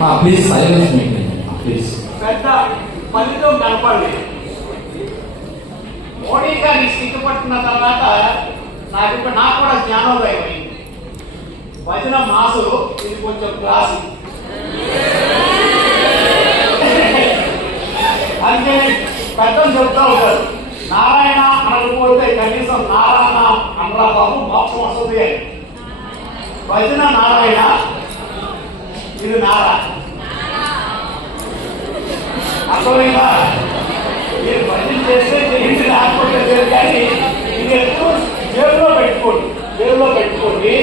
Please silence maintain please. పెద్ద ఫలితం కనపడలేదు. మోడీ గారి సిగ్గుపట్టిన తర్వాత నాకు కూడా జ్ఞానోదయం అయింది. భజన మాసు ఇది కొంచెం క్లాసు అంటే పెద్దలు చెప్తా ఉంటారు, నారాయణ అనకపోతే కనీసం నారాయణ అనరా బాబు మోక్షం వస్తుంది అని. భజన నారాయణ, ఇది నారా. అర్థమైందా? మీరు భజన చేస్తే చేయండి, లేకపోతే లేదు. కానీ ఇది ఎక్కువ జేబులో పెట్టుకోండి.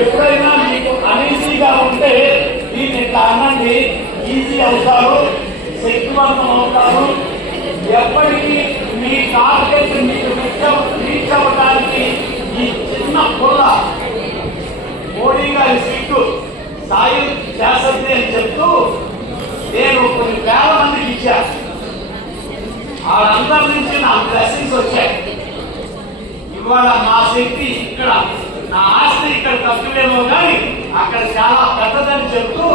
ఎప్పుడైనా మీకు అనీజీగా ఉంటే దీన్ని ఇట్లా అనండి, ఈజీ అవుతారు, శక్తివంతం అవుతారు. ఎప్పటికీ మీ టార్గెట్ మీకు రీచ్ అవ్వడానికి ఈ చిన్న పుల్ల మోడీ గారి సిగ్గు సాయం చేస్తుంది అని చెప్తూ నేను కొన్ని వేల మందికి ఇచ్చాను. వాళ్ళందరి నుంచి నా బ్లెస్సింగ్స్ వచ్చాయి. ఇవాళ మా శక్తి ఇక్కడ, నా ఆస్తి ఇక్కడ తక్కువేమో కానీ అక్కడ చాలా పెద్దదని చెప్తూ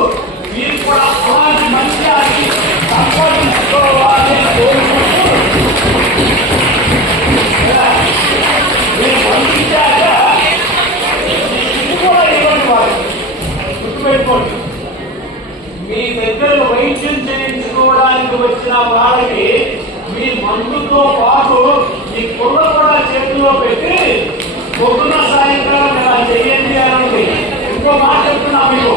మీరు కూడా అలాంటి మంచి ఆస్తి సంపాదించుకోవాలని కోరుకుంటూ మీరు పంపించాక కూడా ఇవ్వండి. వాళ్ళు గుర్తుపెట్టుకోండి, మీ దగ్గర వైద్యం చేయించుకోవడానికి వచ్చిన వాళ్ళకి మీ మందుతో పాటు ఈ కుర్ర కూడా చేతిలో పెట్టి పొద్దున్న సాయంకాలం ఇలా చేయండి అని ఇంకో మాట చెప్తున్నా మీకు.